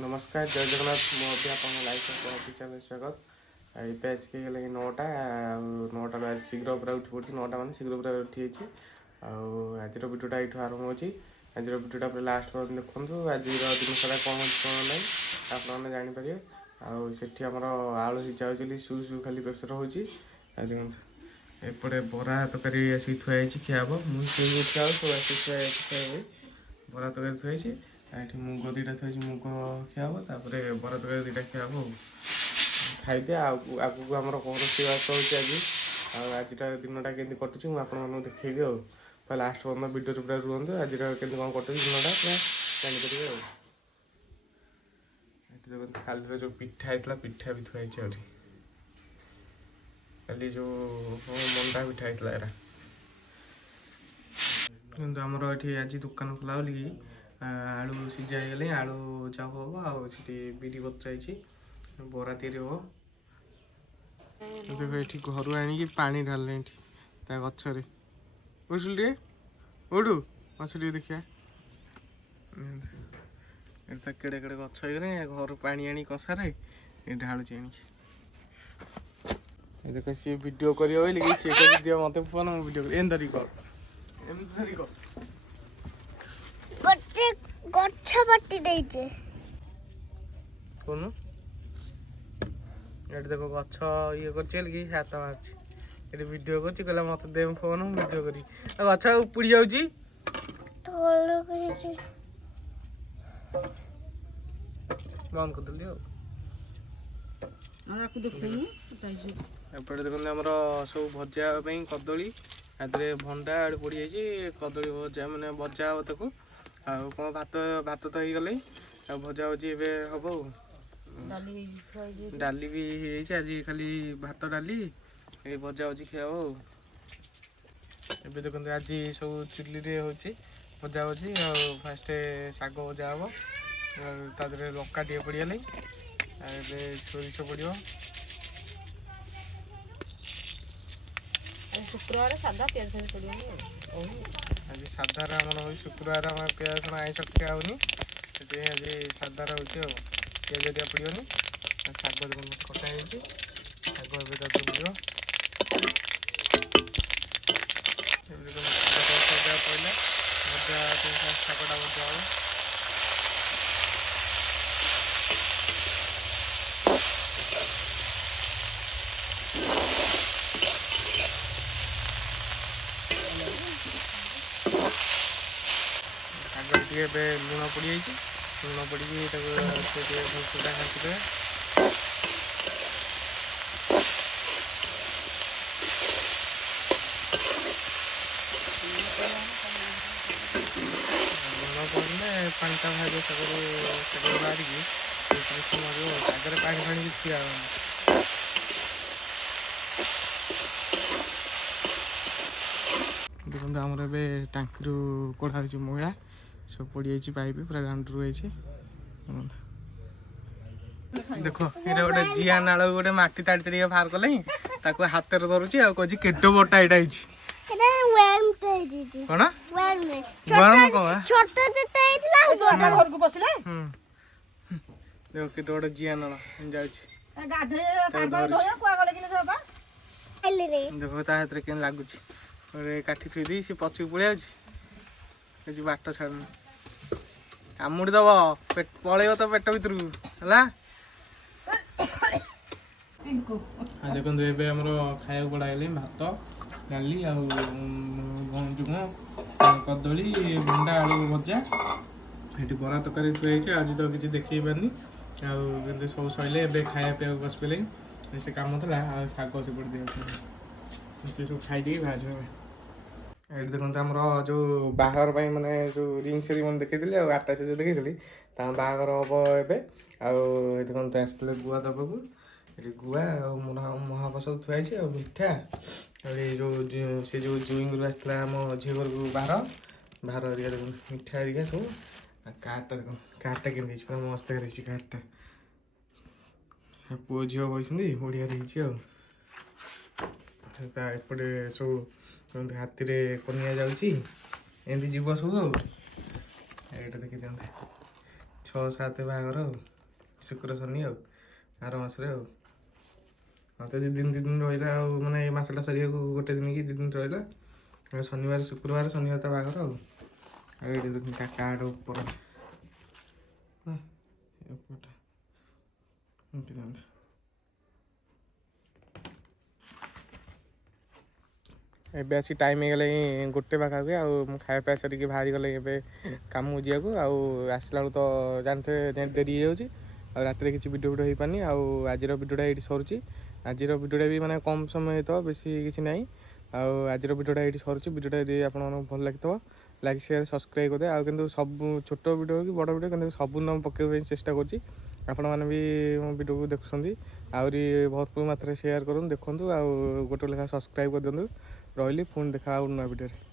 नमस्कार जय जगन्नाथ मुझे आप लाइक चैनल स्वागत ये आज के गले 9टा 9टा आज शीघ्र पूरा उठी पड़ी 9टा मैंने शीघ्र पूरा उठी आज भिडियोटा ये आरंभ होची आज भिडियोटा पूरा लास्ट पर देखो आज दिन सारा कौन कौन ना आपने जानीपर आमर आलू सिझा चली सु सु खाली प्रेसर होती एपटे बरा तरकारी आसिक थुआई खिया हम मुझे थुआ बरा तरकारी थुआई ये मुग दुटा थी मुग खिया तापर बरा तरकारी दुटा खिया खाइदे आगू आम कौन रोषेईबास हो आज दिनटा के कटुच मुझे देखी आ लास्ट पर्यटन भिडियो पूरा रुहतु आज के कौन कटुच दिनटा पूरा जानीपर काली जो पिठा होता पिठा भी थुआई काली जो मंडा पिठा होता है कि आमर ये आज दुकान खोला बोली आलू सीझा गले आलू चाप हम आठी बिरी बतराई बरा तैयारी हम देख ये घर आणिकी पानी ढाले गचरे उठू टे उठू गच टे देखिए केड़े केड़े गच हो घर पानी आनी कसारे ढालुच देख सी वीडियो कर सी दियो मत फोन वीडियो कर धरी कर धरी कर गच्छ पट्टी देइचे कोन एट देखो गच्छ ये करछेल कि हाथ मारछि एट वीडियो करछि कहला मत दे फोन वीडियो करी गच्छ उपुड़ी जाउछि तोलो कहिछि बंद कर दिलियो आकु देखुनु उठाइछि एपटे देखो हमर सब भजा पई कदली आदरे भंडा आड़ पड़ी जाइछि कदली भजा माने भजा हो ताको आ कौन भात भात तो हो गले भजा भजी हम डाली भी आज खाली भात डाली ये भजा भजी खिया एबे देखो आज सब चुली रे होची भजा भजी फास्ट शाग भजा हम तादरे लंका टे पड़गले सोरिष पड़ो शुक्रवार सादा पियाज पड़ो आज साधार आम शुक्रवार आम पियाज रसुण आईस खिया होनी आज साधार हो पियाज दिया पड़ोनी शाग देखो कटा है शाग ए पड़ो पड़ा भजा शागटा भजा हम लुण पड़ जाइए लुण पड़ी भलसेटा घाटी लुण पड़े पानीटा भाज शागर बाहरिकी शागर पानी फाणी भी खिया देखो आमर ए टांकी कड़ा हो मैला सब पड़ जाइए पाइप पूरा गांडू रही देख ये गोटे जिया नाल गोटे मटी ताड़ी ताड़ी बाहर कले हाथ में धरुची कह केट बटा यहाँ कौन देख केट गोटे जिया नाल देख ता हाथ में केन लगुच काठी थी सी पछक पड़े बाट छाड़ कामुड़ी दब पलैब तो पेट भर है देखो ये आम खाया पड़ागले भात डाली आजुम कदली भंडा आलू भजा ये बरा तरकारी थुआई आज तो किसी देखी पारनी आते सब सैले खाया पीया बस पे से कम था शाग सेपट दिया सब खाई भाज ये देखो आमर जो बाहर माने जो रिंग सेरिमनी देखी आठटा से देखी बाहर हम एवं देखो आसते गुआ दबाक ये गुआ महाप्रसाद थुआई मिठा जो से जो जुईंग आसला आम झील घर को बाहर बाहर एरिया देखो मिठा एरिया सब कार्डटा देखो कार्डटा के पूरा मस्त रही कार्डटा पुओ झील बसती बढ़िया रही एपटे सब हाथी कनिया जाऊँगी एमती जीव सब ये देखी दिखते 6-7 ବାହାଘର ଆଉ ଶୁକ୍ର ଶନି ଆଉ ଆର ମାସରେ ଆଉ ମତେ 2 ଦିନ ରହିଲା ଆଉ ମାନେ ଏଇ ମାସଟା ସରିବାକୁ 1 ଦିନ କି 2 ଦିନ ରହିଲା ଆଉ ଶନିବାର ଶୁକ୍ରବାର ଶନିବାର ତା ବାହାଘର ଆଉ ଏଇଠି ଦେଖୁନ ତା କାର୍ଡ଼ ଉପର ଏପଟା ଏମିତି ଜାଣିଛି ଏବେ ଆସିକି ଟାଇମ୍ ହେଇଗଲାଣି 1 ପାଖାପାଖି ଆଉ ମୁଁ ଖାଇବା ପିଇବା ସାରିକି ବାହାରି ଗଲେ ଏବେ କାମକୁ ଯିବାକୁ ଆଉ ଆସିଲା ବେଳକୁ ତ ଜାଣିଥିବେ ଡେରି ହେଇଯାଉଛି ଆଉ ରାତିରେ କିଛି ଭିଡ଼ିଓ ହେଇପାରୁନି ଆଉ ଆଜିର ଭିଡ଼ିଓଟା ଏଇଠି ସରୁଛି ଆଜିର ଭିଡ଼ିଓଟା ବି ମାନେ କମ୍ ସମୟ ହେଇଥିବ ବେଶୀ କିଛି ନାହିଁ ଆଉ ଆଜିର ଭିଡ଼ିଓଟା ଏଇଠି ସରୁଛି ଭିଡ଼ିଓଟା ଯଦି ଆପଣମାନଙ୍କୁ ଭଲ ଲାଗିଥିବ ଲାଇକ୍ ସେୟାର ସବସ୍କ୍ରାଇବ୍ କରିଦେବେ ଆଉ କିନ୍ତୁ ସବୁ ଛୋଟ ଭିଡ଼ିଓ କି ବଡ଼ ଭିଡ଼ିଓ କିନ୍ତୁ ସବୁ ପକାଇବା ପାଇଁ ଚେଷ୍ଟା କରୁଛି ଆପଣମାନେ ବି ମୋ ଭିଡ଼ିଓକୁ ଦେଖୁଛନ୍ତି ଆହୁରି ଭରପୁର ମାତ୍ରାରେ ସେୟାର କରନ୍ତୁ ଦେଖନ୍ତୁ ଆଉ ଗୋଟେ ଲେଖା ସବସ୍କ୍ରାଇବ୍ କରିଦିଅନ୍ତୁ ରହିଲି ପୁଣି ଦେଖା ଆଉ ନୂଆ ଭିଡ଼ିଓରେ।